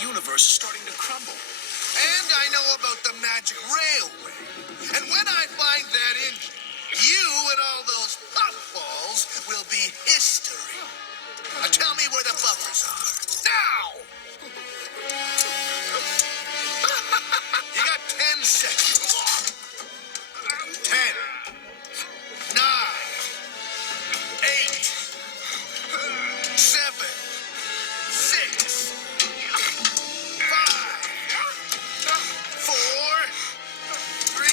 universe is starting to crumble. And I know about the magic railway. And when I find that engine, you and all those puffballs will be history. Tell me where the buffers are. Now! You got 10 seconds. 10, 9, 8, 7, 6, 5, 4, 3.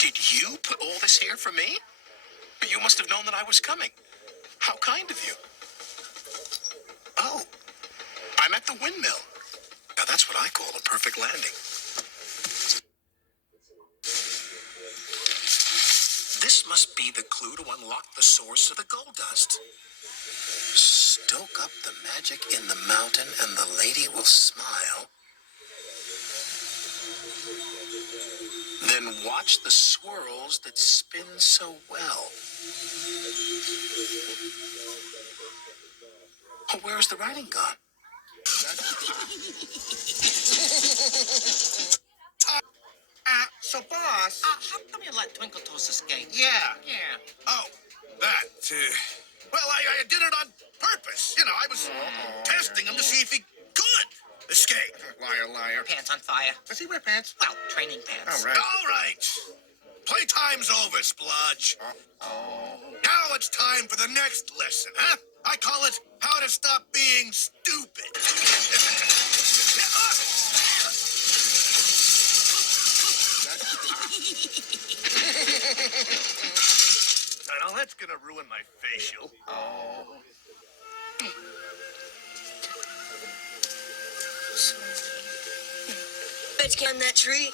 Did you put all this here for me? You must have known that I was coming. How kind of you. Oh, I'm at the windmill. Now that's what I call a perfect landing. This must be the clue to unlock the source of the gold dust. Stoke up the magic in the mountain and the lady will smile. Then watch the swirls that spin so well. Oh, where's the writing gone? So, boss. How come you let Twinkle Toes escape? Yeah. Yeah. Oh, that. Well, I did it on purpose. You know, I was testing him to see if he could escape. Liar, liar. Pants on fire. Does he wear pants? Well, training pants. All right. Playtime's over, Splodge. Now it's time for the next lesson, huh? I call it How to Stop Being Stupid. Now that's gonna ruin my facial. Bet you on that tree.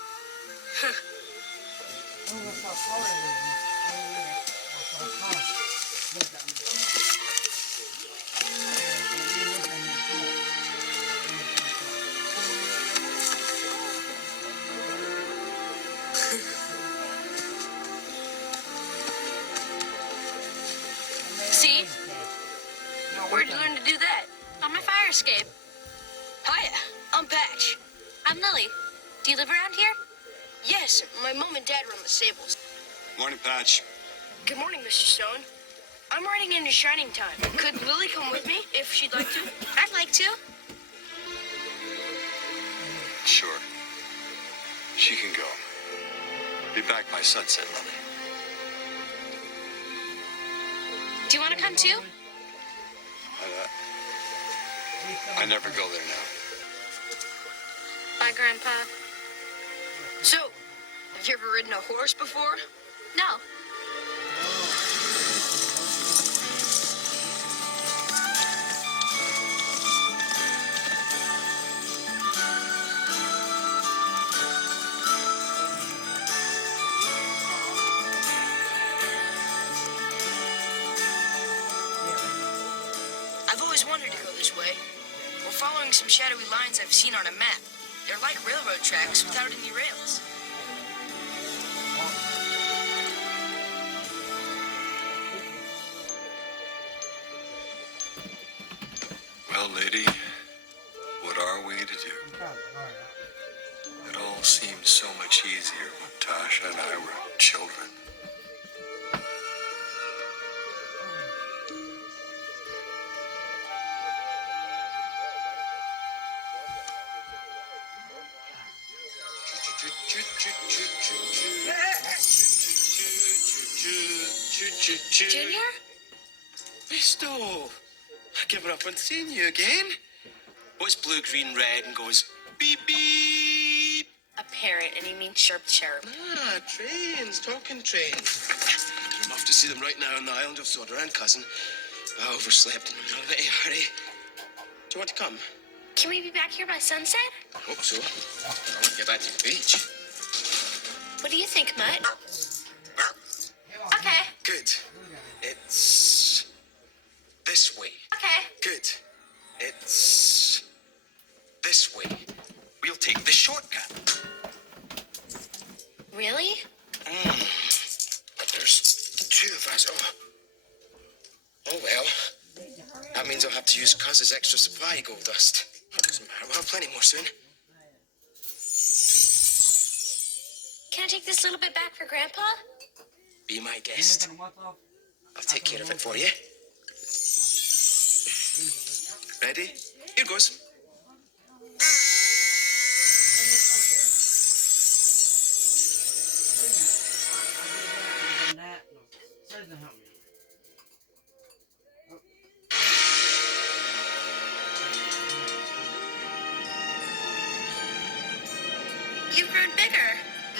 See? Where'd you learn to do that? On my fire escape. Hiya, I'm Patch. I'm Lily. Do you live around here? Yes, my mom and dad run the stables. Morning, Patch. Good morning, Mr. Stone. I'm riding into Shining Time. Could Lily come with me if she'd like to? I'd like to. Sure. She can go. Be back by sunset, Lily. Do you want to come too? I never go there now. Bye, Grandpa. So, have you ever ridden a horse before? No. I've always wanted to go this way. We're following some shadowy lines I've seen on a map. They're like railroad tracks without any rails. Well, lady, what are we to do? It all seemed so much easier when Tasha and I were children. Junior? Misto, I've given up on seeing you again. What's blue, green, red and goes beep, beep? A parrot, and he means sharp, sharp. Ah, trains, talking trains. I'm off to see them right now on the island of Sodor and cousin. I overslept in the middle of it, Harry. Do you want to come? Can we be back here by sunset? I hope so. I want to get back to the beach. What do you think, Mutt? Okay. Good. It's this way. Okay. Good. It's this way. That means I'll have to use Cuz's extra supply of gold dust. Doesn't matter, we'll have plenty more soon. Can I take this little bit back for Grandpa? Be my guest. I'll take care of it for you. Ready? Here goes. You've grown bigger.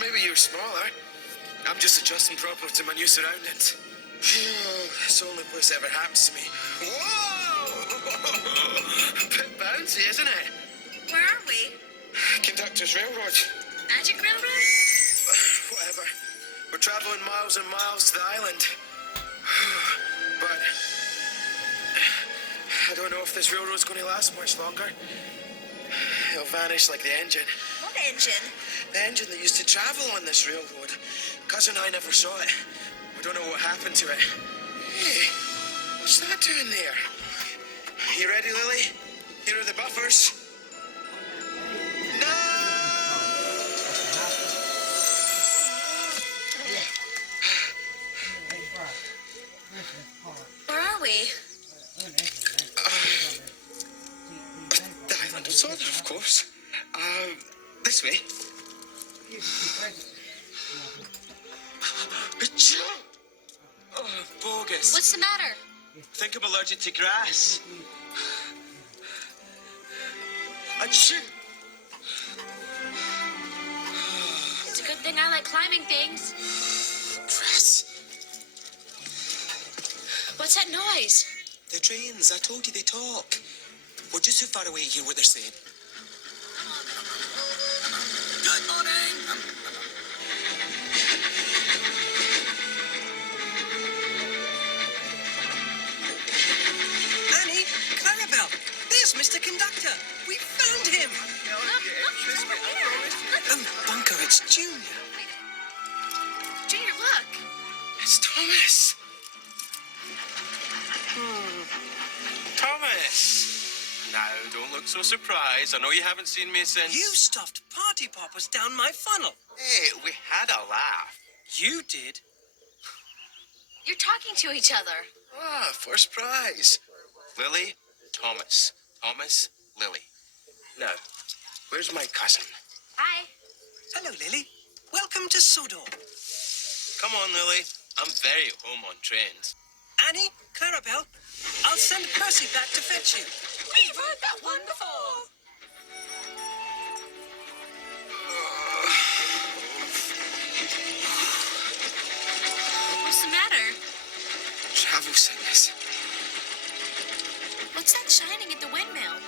Maybe you're smaller. I'm just adjusting properly to my new surroundings. It's the only place that ever happens to me. Whoa! Bit bouncy, isn't it? Where are we? Conductor's Railroad. Magic Railroad? Whatever. We're traveling miles and miles to the island. But I don't know if this railroad's going to last much longer. It'll vanish like the engine. What engine? The engine that used to travel on this railroad. Cuz and I never saw it. We don't know what happened to it. Hey, what's that doing there? You ready, Lily? Here are the buffers. No! Where are we? The island of Sodor, of course. This way. Achoo! Oh, bogus. What's the matter? I think I'm allergic to grass. Achoo! It's a good thing I like climbing things. Grass. What's that noise? The trains, I told you they talk. We're just too far away to hear what they're saying. Good morning! Annie, Clarabelle, there's Mr. Conductor. We found him. Look, he's over here. Oh, Bunker, it's Junior. Junior, look. It's Thomas. Thomas! Now, don't look so surprised. I know you haven't seen me since... You stuffed party poppers down my funnel. Hey, we had a laugh. You did. You're talking to each other. Ah, first prize. Lily, Thomas. Thomas, Lily. Now, where's my cousin? Hi. Hello, Lily. Welcome to Sodor. Come on, Lily. I'm very at home on trains. Annie, Clarabelle, I'll send Percy back to fetch you. We've heard that one before. What's the matter? Travel sickness. What's that shining at the windmill?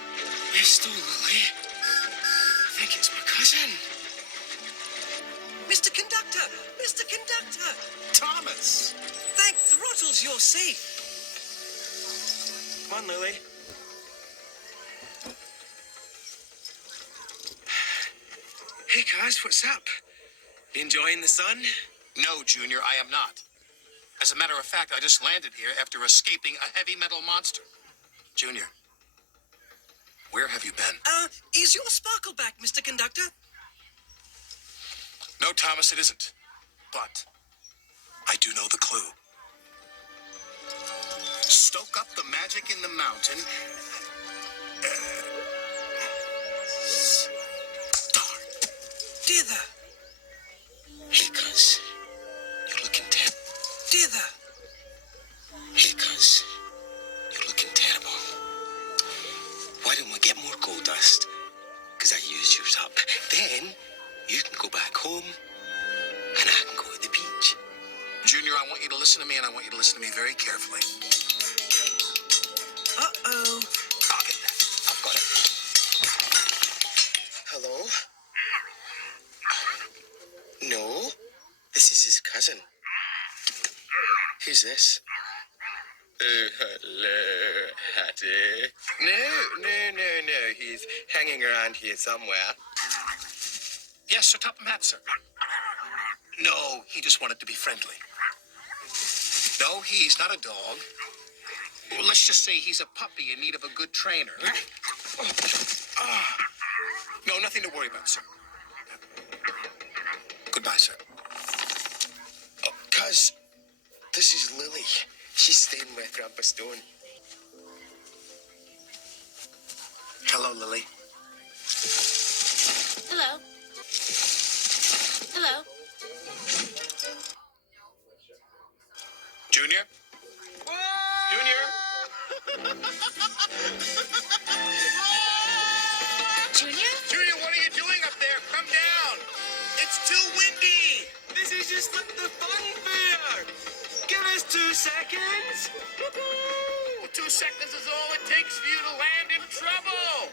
Mister Lily. I think it's my cousin. Mr. Conductor! Mr. Conductor! Thomas! Thank throttles you're safe. Come on, Lily. Hey, guys, what's up? You enjoying the sun? No, Junior, I am not. As a matter of fact, I just landed here after escaping a heavy metal monster. Junior, where have you been? Is your sparkle back, Mr. Conductor? No, Thomas, it isn't. But I do know the clue. Stoke up the magic in the mountain. Darn. Dither! Hey, cuz. You're looking terrible. Dither! Hey, cuz. You're looking terrible. Why don't we get more gold dust? Because I used yours up. Then you can go back home and I can go to the beach. Junior, I want you to listen to me, and I want you to listen to me very carefully. Uh-oh. I'll get that. I've got it. Hello? No, this is his cousin. Who's this? Oh, hello, Hattie. No. He's hanging around here somewhere. Yes, Sir Topham Hatt, sir. No, he just wanted to be friendly. No, he's not a dog. Well, Let's just say he's a puppy in need of a good trainer. No, nothing to worry about, sir. Goodbye, sir. Oh, cuz, this is Lily. She's staying with Grandpa Stone. Hello, Lily. Hello. Hello. Junior? Junior? Junior? Junior, what are you doing up there? Come down. It's too windy. This is just like the fun fair. Give us 2 seconds. Well, 2 seconds is all it takes for you to land in trouble.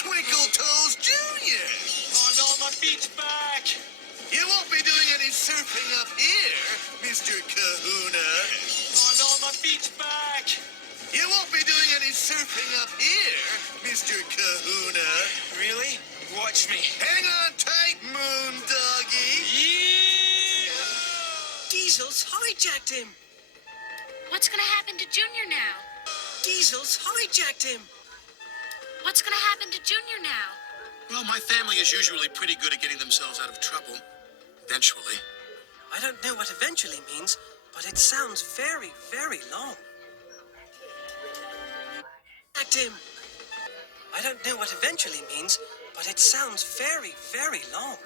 Twinkle Toes Jr. Oh no, my feet's back. You won't be doing any surfing up here, Mr. Kahuna. Oh no, my feet's back. You won't be doing any surfing up here, Mr. Kahuna. Really? Watch me. Hang on tight, Moon Doggy. Yeah! Diesel's hijacked him. What's gonna happen to Junior now? Diesel's hijacked him. What's gonna happen to Junior now? Well, my family is usually pretty good at getting themselves out of trouble. Eventually. I don't know what eventually means, but it sounds very, very long. Act him. I don't know what eventually means, but it sounds very, very long.